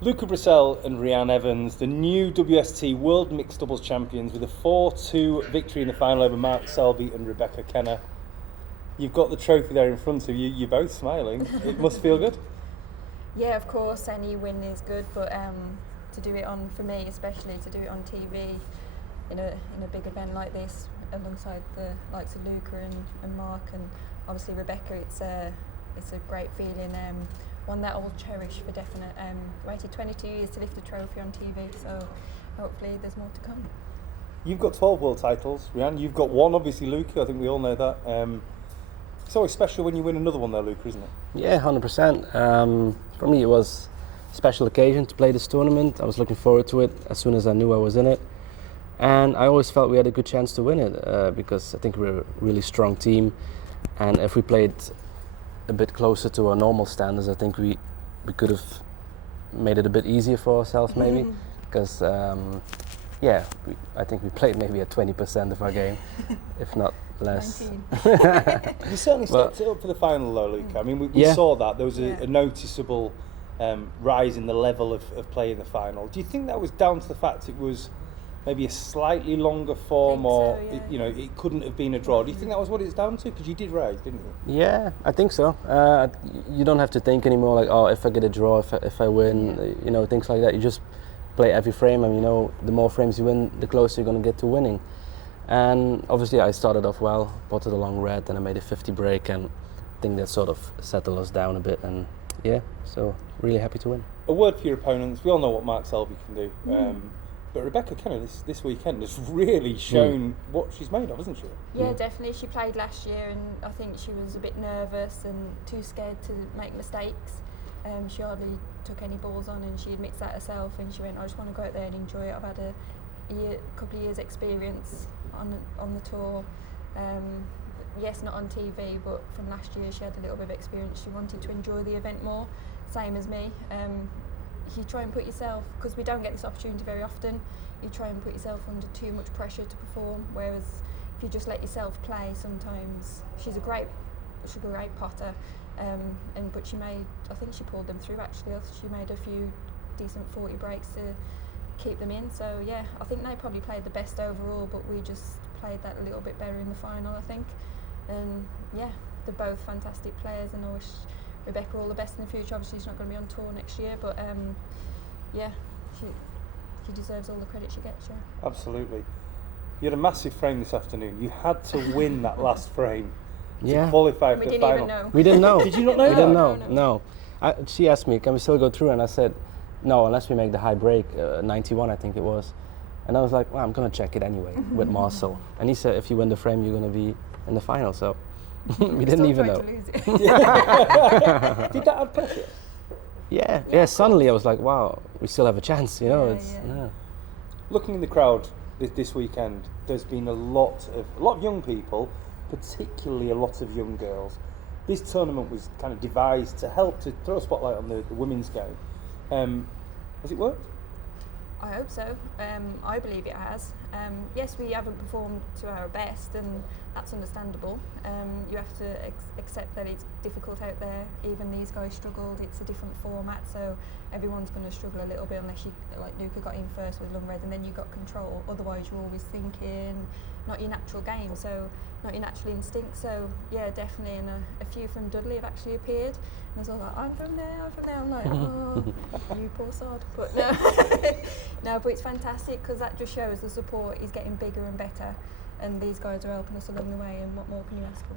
Luca Brecel and Rhiannon Evans, the new WST World Mixed Doubles Champions, with a 4-2 victory in the final over Mark Selby and Rebecca Kenner. You've got the trophy there in front of you. You're both smiling. It must feel good. Yeah, of course, any win is good, but to do it on, for me especially, to do it on TV in a big event like this, alongside the likes of Luca and Mark and obviously Rebecca, it's a great feeling. One that I'll cherish for definite. Waited 22 years to lift a trophy on TV, so hopefully there's more to come. You've got 12 world titles, Rhiannon. You've got one, obviously, Luca. I think we all know that. It's always special when you win another one, though, Luca, isn't it? Yeah, 100%. For me, it was a special occasion to play this tournament. I was looking forward to it as soon as I knew I was in it. And I always felt we had a good chance to win it because I think we're a really strong team. And if we played a bit closer to our normal standards, I think we could have made it a bit easier for ourselves, maybe. Because, I think we played maybe at 20% of our game, if not less. 19. You certainly stepped it up for the final, though, Luca. I mean, we saw that. There was a noticeable rise in the level of play in the final. Do you think that was down to the fact it was maybe a slightly longer form, or it couldn't have been a draw? Do you think that was what it's down to? Because you did rise, didn't you? Yeah, I think so. You don't have to think anymore like, oh, if I get a draw, if I win, things like that. You just play every frame, and the more frames you win, the closer you're going to get to winning. And obviously I started off well, potted a long red, and I made a 50 break, and I think that sort of settled us down a bit, and so really happy to win. A word for your opponents. We all know what Mark Selby can do. But Rebecca Kenner this weekend has really shown what she's made of, hasn't she? Yeah, definitely. She played last year, and I think she was a bit nervous and too scared to make mistakes. She hardly took any balls on, and she admits that herself, and she went, I just want to go out there and enjoy it. I've had a couple of years experience on the tour. Yes, not on TV, but from last year she had a little bit of experience. She wanted to enjoy the event more, same as me. You try and put yourself, because we don't get this opportunity very often, you try and put yourself under too much pressure to perform, whereas if you just let yourself play, sometimes she's a great potter, but she made, I think she pulled them through actually. She made a few decent 40 breaks to keep them in, so yeah, I think they probably played the best overall, but we just played that a little bit better in the final, I think. And yeah, they're both fantastic players, and I wish Rebecca all the best in the future. Obviously she's not going to be on tour next year, but she deserves all the credit she gets. Absolutely. You had a massive frame this afternoon. You had to win that last frame to Yeah. qualify for We the didn't final. even know. We didn't know. Did you not know We that? didn't know. No. She asked me, can we still go through? And I said, no, unless we make the high break, 91 I think it was. And I was like, well, I'm going to check it anyway with Marcel. And he said, if you win the frame, you're going to be in the final. So we didn't even know. Did that add pressure? Yeah. Suddenly I was like, wow, we still have a chance. Looking in the crowd this weekend, there's been a lot of young people, particularly a lot of young girls. This tournament was kind of devised to help to throw a spotlight on the women's game. Has it worked? I hope so. I believe it has. Yes, we haven't performed to our best, and that's understandable. You have to accept that it's difficult out there. Even these guys struggled. It's a different format, so everyone's going to struggle a little bit unless you, like Luca, got in first with long red, and then you got control. Otherwise, you're always thinking, not your natural game, so not your natural instinct. So yeah, definitely. And a few from Dudley have actually appeared. And I was all like, I'm from there. I'm like, oh, you poor sod. But no, no. But it's fantastic because that just shows the support is getting bigger and better, and these guys are helping us along the way. And what more can you ask for?